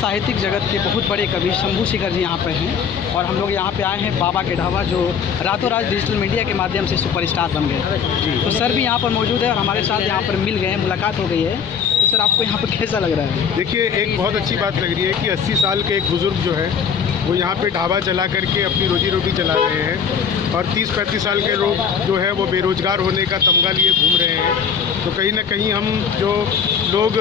साहित्यिक जगत के बहुत बड़े कवि शंभू शेखर जी यहाँ पर हैं और हम लोग यहाँ पे आए हैं बाबा के ढाबा, जो रातों रात डिजिटल मीडिया के माध्यम से सुपरस्टार बन गए। तो सर भी यहाँ पर मौजूद है और हमारे साथ यहाँ पर मिल गए हैं, मुलाकात हो गई है। तो सर आपको यहाँ पर कैसा लग रहा है? देखिए, एक बहुत अच्छी बात लग रही है कि 80 साल के एक बुज़ुर्ग जो है वो यहाँ पे ढाबा चला करके अपनी रोजी रोटी चला रहे हैं और 30-35 साल के लोग जो है वो बेरोज़गार होने का तमगा लिए घूम रहे हैं। तो कहीं ना कहीं हम जो लोग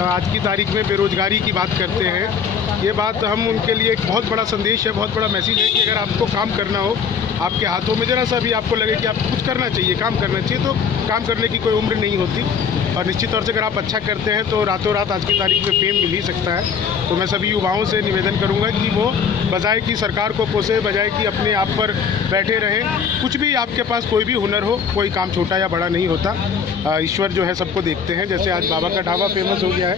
आज की तारीख में बेरोज़गारी की बात करते हैं, ये बात हम उनके लिए एक बहुत बड़ा संदेश है, बहुत बड़ा मैसेज है कि अगर आपको काम करना हो, आपके हाथों में ज़रा सा भी आपको लगे कि आपको कुछ करना चाहिए, काम करना चाहिए, तो काम करने की कोई उम्र नहीं होती। और निश्चित तौर से अगर आप अच्छा करते हैं तो रातों रात आज की तारीख में फेम मिल ही सकता है। तो मैं सभी युवाओं से निवेदन करूंगा कि वो बजाय कि सरकार को कोसे, बजाय कि अपने आप पर बैठे रहें, कुछ भी आपके पास कोई भी हुनर हो, कोई काम छोटा या बड़ा नहीं होता। ईश्वर जो है सबको देखते हैं। जैसे आज बाबा का ढाबा फेमस हो गया है,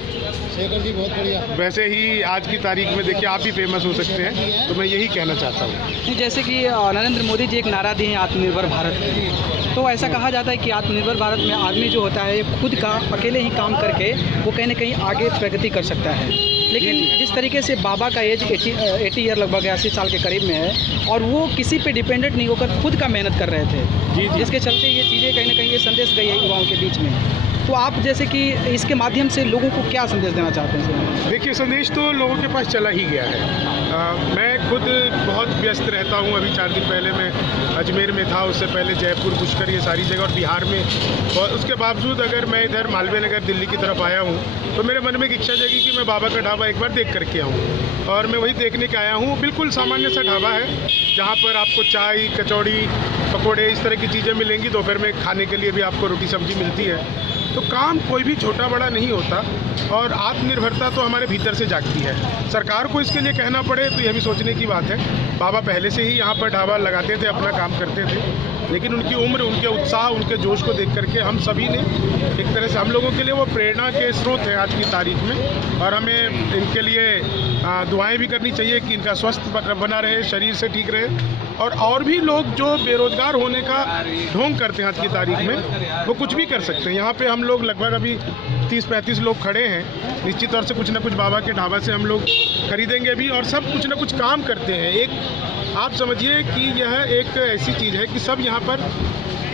शेखर जी बहुत बढ़िया, वैसे ही आज की तारीख में देखिए आप भी फेमस हो सकते हैं। तो मैं यही कहना चाहता हूँ। जैसे कि नरेंद्र मोदी जी एक नारा दिए हैं आत्मनिर्भर भारत, तो ऐसा कहा जाता है कि आत्मनिर्भर भारत में आदमी जो होता है खुद का अकेले ही काम करके वो कहीं ना कहीं आगे प्रगति कर सकता है। लेकिन जिस तरीके से बाबा का एज 80 ईयर लगभग 80 साल के करीब में है और वो किसी पे डिपेंडेंट नहीं होकर खुद का मेहनत कर रहे थे, जिसके चलते ये चीज़ें कहीं ना कहीं ये संदेश गई है युवाओं के बीच में। तो आप जैसे कि इसके माध्यम से लोगों को क्या संदेश देना चाहते हैं? देखिए, संदेश तो लोगों के पास चला ही गया है। मैं खुद बहुत व्यस्त रहता हूँ। अभी 4 दिन पहले मैं अजमेर में था, उससे पहले जयपुर, पुष्कर, ये सारी जगह, और बिहार में। और उसके बावजूद अगर मैं इधर मालवीय नगर दिल्ली की तरफ आया हूँ तो मेरे मन में एक इच्छा जगी कि मैं बाबा का ढाबा एक बार देख करके आऊँ। और मैं वही देखने के आया हूँ। बिल्कुल सामान्य सा ढाबा है जहाँ पर आपको चाय, कचौड़ी, पकोड़े, इस तरह की चीज़ें मिलेंगी। दोपहर में खाने के लिए भी आपको रोटी सब्जी मिलती है। तो काम कोई भी छोटा बड़ा नहीं होता और आत्मनिर्भरता तो हमारे भीतर से जागती है। सरकार को इसके लिए कहना पड़े तो यह भी सोचने की बात है। बाबा पहले से ही यहाँ पर ढाबा लगाते थे, अपना काम करते थे, लेकिन उनकी उम्र, उनके उत्साह, उनके जोश को देख करके हम सभी ने एक तरह से, हम लोगों के लिए वो प्रेरणा के स्रोत हैं आज की तारीख में। और हमें इनके लिए दुआएं भी करनी चाहिए कि इनका स्वस्थ बना रहे, शरीर से ठीक रहे। और भी लोग जो बेरोजगार होने का ढोंग करते हैं आज की तारीख में, वो कुछ भी कर सकते हैं। यहाँ पे हम लोग लगभग अभी 30-35 लोग खड़े हैं। निश्चित तौर से कुछ ना कुछ बाबा के ढाबा से हम लोग खरीदेंगे भी, और सब कुछ ना कुछ काम करते हैं। एक आप समझिए कि यह एक ऐसी चीज़ है कि सब यहाँ पर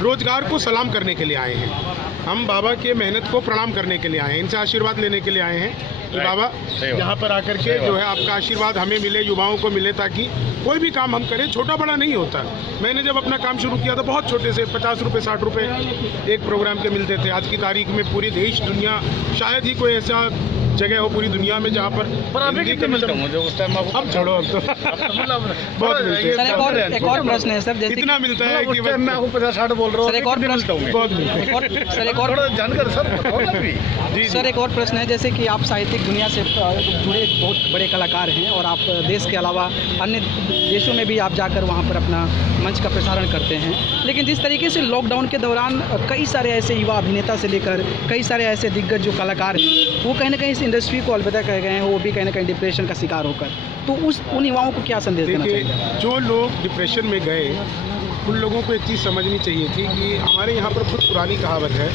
रोजगार को सलाम करने के लिए आए हैं। हम बाबा के मेहनत को प्रणाम करने के लिए आए हैं, इनसे आशीर्वाद लेने के लिए आए हैं कि बाबा यहाँ पर आकर के जो है आपका आशीर्वाद हमें मिले, युवाओं को मिले, ताकि कोई भी काम हम करें, छोटा बड़ा नहीं होता। मैंने जब अपना काम शुरू किया था बहुत छोटे से 50 रुपये 60 रुपये एक प्रोग्राम के मिलते थे। आज की तारीख में पूरी देश दुनिया, शायद ही कोई ऐसा जगह हो पूरी दुनिया में जहाँ पर अभी कितने मिलता हूँ जो उस टाइम अब छोड़ो, अब तो बहुत मिलते हैं। सर एक और प्रश्न है सर, जैसे इतना मिलता है कि मैं आपको 50-60 बोल रहा हूँ। सर एक और प्रश्न, बहुत मिलते हैं। सर एक और जानकर सर एक और प्रश्न है, जैसे कि आप साहित्यिक दुनिया से जुड़े बहुत बड़े कलाकार हैं और आप देश के अलावा अन्य देशों में भी आप जाकर वहाँ पर अपना मंच का प्रसारण करते हैं। लेकिन जिस तरीके से लॉकडाउन के दौरान कई सारे ऐसे युवा अभिनेता से लेकर कई सारे ऐसे दिग्गज जो कलाकार हैं, वो कहीं ना कहीं इस इंडस्ट्री को अलविदा कह गए हैं, वो भी कहीं ना कहीं डिप्रेशन का शिकार होकर। तो उन युवाओं को क्या संदेश देना चाहिए? जो लोग डिप्रेशन में गए, उन लोगों को एक चीज़ समझनी चाहिए थी कि हमारे यहाँ पर खुद पुरानी कहावत है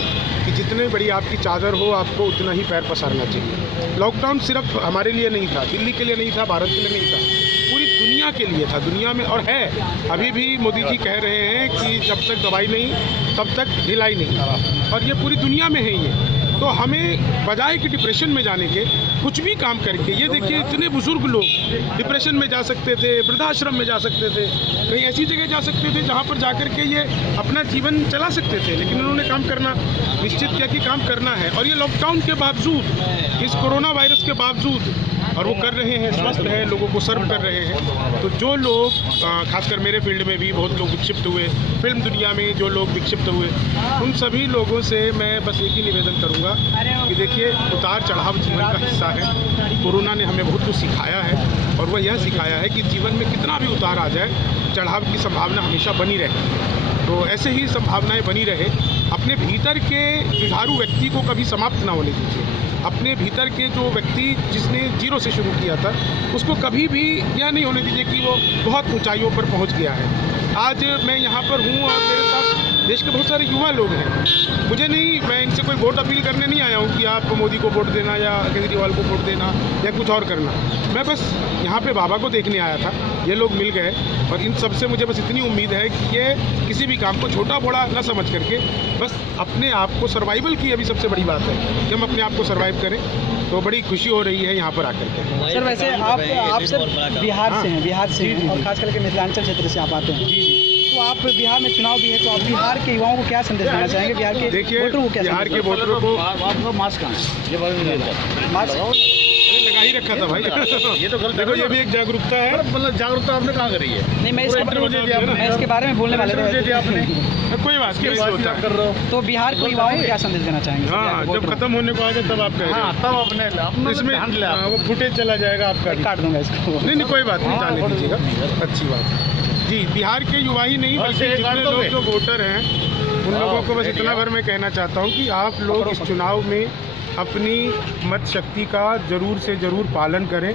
कि जितने बड़ी आपकी चादर हो, आपको उतना ही पैर पसारना चाहिए। लॉकडाउन सिर्फ हमारे लिए नहीं था, दिल्ली के लिए नहीं था, भारत के लिए नहीं था, पूरी दुनिया के लिए था। दुनिया में और है, अभी भी मोदी जी कह रहे हैं कि जब तक दवाई नहीं तब तक ढिलाई नहीं, और ये पूरी दुनिया में है ये। तो हमें बजाय कि डिप्रेशन में जाने के, कुछ भी काम करके, ये देखिए इतने बुजुर्ग लोग डिप्रेशन में जा सकते थे, वृद्धाश्रम में जा सकते थे, कहीं ऐसी जगह जा सकते थे जहाँ पर जाकर के ये अपना जीवन चला सकते थे, लेकिन उन्होंने काम करना निश्चित किया कि काम करना है। और ये लॉकडाउन के बावजूद, इस कोरोना वायरस के बावजूद, और वो कर रहे हैं, स्वस्थ हैं, लोगों को सर्व कर रहे हैं। तो जो लोग, खासकर मेरे फील्ड में भी बहुत लोग विक्षिप्त हुए, फिल्म दुनिया में जो लोग विक्षिप्त हुए, उन सभी लोगों से मैं बस एक ही निवेदन करूंगा कि देखिए, उतार चढ़ाव जीवन का हिस्सा है। कोरोना ने हमें बहुत कुछ सिखाया है, और वह यह सिखाया है कि जीवन में कितना भी उतार आ जाए, चढ़ाव की संभावना हमेशा बनी रहे। तो ऐसे ही संभावनाएं बनी रहे। अपने भीतर के जुझारू व्यक्ति को कभी समाप्त ना होने दीजिए। अपने भीतर के जो व्यक्ति जिसने जीरो से शुरू किया था, उसको कभी भी यह नहीं होने दीजिए कि वो बहुत ऊंचाइयों पर पहुंच गया है। आज मैं यहाँ पर हूँ और मेरे साथ देश के बहुत सारे युवा लोग हैं। मुझे नहीं, मैं इनसे कोई वोट अपील करने नहीं आया हूँ कि आप मोदी को वोट देना या केजरीवाल को वोट देना या कुछ और करना। मैं बस यहाँ पे बाबा को देखने आया था, ये लोग मिल गए और इन सब से मुझे बस इतनी उम्मीद है कि ये किसी भी काम को छोटा बड़ा न समझ करके बस अपने आप को सर्वाइवल की अभी सबसे बड़ी बात है कि हम अपने आप को सर्वाइव करें। तो बड़ी खुशी हो रही है यहाँ पर आकर के। सर वैसे आप सर बिहार से हैं, बिहार से हैं और खास करके मिथिलांचल क्षेत्र से आप आते हैं। तो आप बिहार में चुनाव भी है, तो आप बिहार के युवाओं को क्या संदेश देना चाहेंगे? बिहार के देखिए, वोटरों को क्या बिहार के वोटरों को आपका मास्क कहाँ है? ये मास्क लगा ही रखा था भाई। ये तो गलत देखो, ये भी एक जागरूकता है। मतलब जागरूकता आपने कहाँ करी है? नहीं, मैं इसके बारे में बोलने वाले थे। आपने कोई बात नहीं, बात होता कर है। रहे हो। तो बिहार के युवाओं को क्या संदेश देना चाहेंगे? हाँ, जब खत्म होने को आ जाए तब आप कहेंगे। हाँ, तब अपने इसमें ध्यान दिला। वो फुटेज चला जाएगा आपका। काट दूंगा इसको। नहीं, कोई बात नहीं, जाने दीजिएगा, अच्छी बात। जी, बिहार के युवा ही नहीं बल्कि जितने लोग जो वोटर हैं उन लोगों को बस इतना भर मैं कहना चाहता हूँ कि आप लोग इस चुनाव में अपनी मत शक्ति का ज़रूर से ज़रूर पालन करें।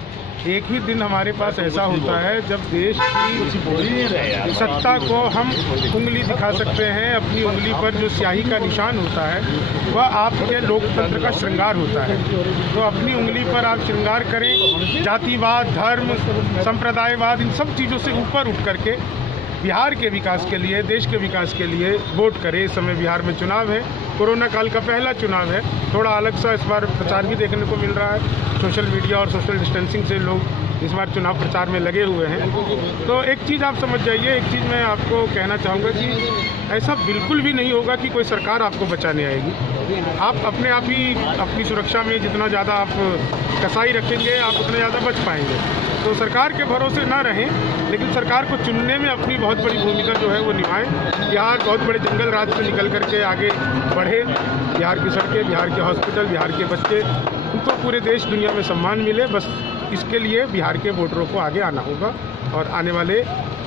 एक ही दिन हमारे पास ऐसा होता है जब देश की सत्ता को हम उंगली दिखा सकते हैं। अपनी उंगली पर जो स्याही का निशान होता है वह आपके लोकतंत्र का श्रृंगार होता है। तो अपनी उंगली पर आप श्रृंगार करें। जातिवाद, धर्म, संप्रदायवाद, इन सब चीज़ों से ऊपर उठ करके बिहार के विकास के लिए, देश के विकास के लिए वोट करें। इस समय बिहार में चुनाव है, कोरोना काल का पहला चुनाव है। थोड़ा अलग सा इस बार प्रचार भी देखने को मिल रहा है। सोशल मीडिया और सोशल डिस्टेंसिंग से लोग इस बार चुनाव प्रचार में लगे हुए हैं। तो एक चीज़ आप समझ जाइए, एक चीज़ मैं आपको कहना चाहूँगा कि ऐसा बिल्कुल भी नहीं होगा कि कोई सरकार आपको बचाने आएगी। आप अपने आप ही अपनी सुरक्षा में जितना ज़्यादा आप कसाई रखेंगे, आप उतना ज़्यादा बच पाएंगे। तो सरकार के भरोसे ना रहें, लेकिन सरकार को चुनने में अपनी बहुत बड़ी भूमिका जो है वो निभाएं। बिहार बहुत बड़े जंगल राज से निकल करके आगे बढ़े। बिहार की सड़कें, बिहार के हॉस्पिटल, बिहार के बच्चे, उनको पूरे देश दुनिया में सम्मान मिले। बस इसके लिए बिहार के वोटरों को आगे आना होगा और आने वाले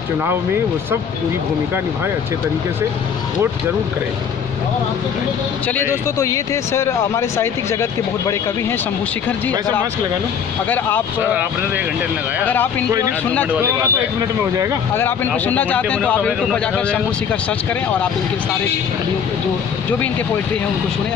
चुनाव में वो सब पूरी भूमिका निभाएं, अच्छे तरीके से वोट जरूर करें। चलिए दोस्तों, तो ये थे सर हमारे साहित्यिक जगत के बहुत बड़े कवि हैं शंभू शेखर जी। वैसे मास्क लगा लो। अगर आप आपने तो 1 घंटे में लगाया। अगर आप इनको सुनना, तो 1 मिनट में हो जाएगा। अगर आप इनको सुनना चाहते हैं तो आप यूट्यूब पर जाकर शंभू शेखर सर्च करें और आप इनके सारे जो भी इनके पोइट्री हैं उनको सुने।